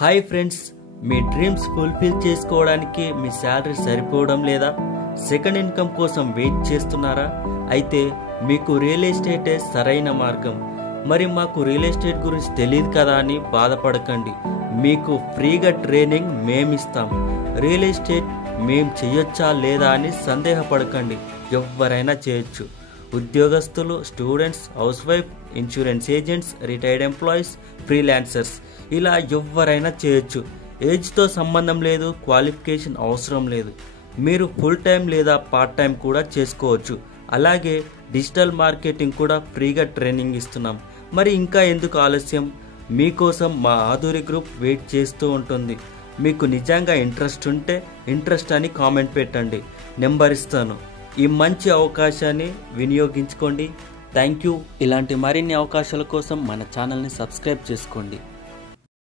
Hi friends, మీ dreams fulfil చేసుకోవడానికి మీ salary సరిపోవడం లేదా? సెకండ్ ఇన్కమ్ కోసం వెయిట్ చేస్తున్నారా? అయితే మీకు రియల్ ఎస్టేటే సరైన మార్గం. మరి మాకు రియల్ ఎస్టేట్ గురించి తెలియదు కదా అని బాధపడకండి. మీకు ఫ్రీగా ట్రైనింగ్ మేమిస్తాం. రియల్ ఎస్టేట్ మేం చేయొచ్చా లేదా అని సందేహపడకండి. ఎవరైనా చేయొచ్చు. ఉద్యోగస్తులు, students, house wife, insurance agents, retired employees, freelancers, ఇలా ఎవరైనా చేయొచ్చు. ఏజ్తో సంబంధం లేదు, క్వాలిఫికేషన్ అవసరం లేదు. మీరు ఫుల్ టైం లేదా పార్ట్ టైం కూడా చేసుకోవచ్చు. అలాగే డిజిటల్ మార్కెటింగ్ కూడా ఫ్రీగా ట్రైనింగ్ ఇస్తున్నాం. మరి ఇంకా ఎందుకు ఆలస్యం? మీకోసం మా ఆధురి గ్రూప్ వెయిట్ చేస్తూ ఉంటుంది. మీకు నిజంగా ఇంట్రెస్ట్ ఉంటే ఇంట్రెస్ట్ అని కామెంట్ పెట్టండి, నెంబర్ ఇస్తాను. ఈ మంచి అవకాశాన్ని వినియోగించుకోండి. Thank you. ఇలాంటి మరిన్ని అవకాశాల కోసం మన ఛానల్ని సబ్స్క్రైబ్ చేసుకోండి.